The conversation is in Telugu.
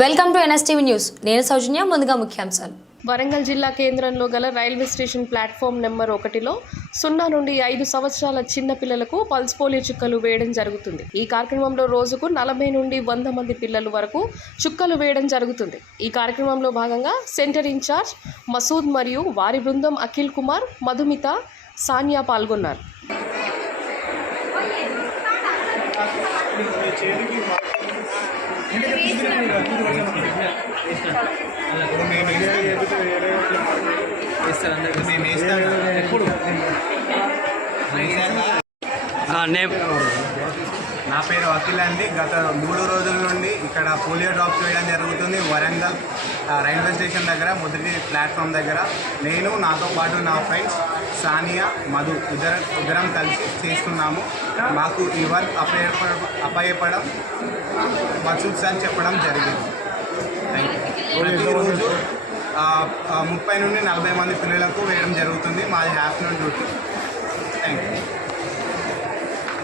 Welcome to NSTV news. నేను సౌజన్య. ముందుగా ముఖ్యాంశాలు. వరంగల్ జిల్లా కేంద్రంలో గల రైల్వే స్టేషన్ ప్లాట్ఫామ్ నెంబర్ 1లో 0 నుండి 5 సంవత్సరాల చిన్న పిల్లలకు పల్స్ పోలియో చుక్కలు వేయడం జరుగుతుంది. ఈ కార్యక్రమంలో రోజుకు 40 నుండి 100 మంది పిల్లల వరకు చుక్కలు వేయడం జరుగుతుంది. ఈ కార్యక్రమంలో భాగంగా సెంటర్ ఇన్ఛార్జ్ మసూద్ మరియు వారి బృందం అఖిల్ కుమార్, మధుమిత, సానియా పాల్గొన్నారు. నా పేరు అఖిల్ అండి. గత 3 రోజుల నుండి ఇక్కడ పోలియో డ్రాప్స్ వేయడం జరుగుతుంది. వరంగల్ రైల్వే స్టేషన్ దగ్గర మొదటి ప్లాట్ఫామ్ దగ్గర నేను, నాతో పాటు నా ఫ్రెండ్స్ సానియా, మధు ఇద్దరం కలిసి చేస్తున్నాము. మాకు ఈ వర్క్ అప్పయ్యపడం మసూద్ సార్ చెప్పడం జరిగింది. ప్రతిరోజు 30 నుండి 40 మంది పిల్లలకు వేయడం జరుగుతుంది. మాది ఆఫ్టర్నూన్ డ్యూటీ. Thank you.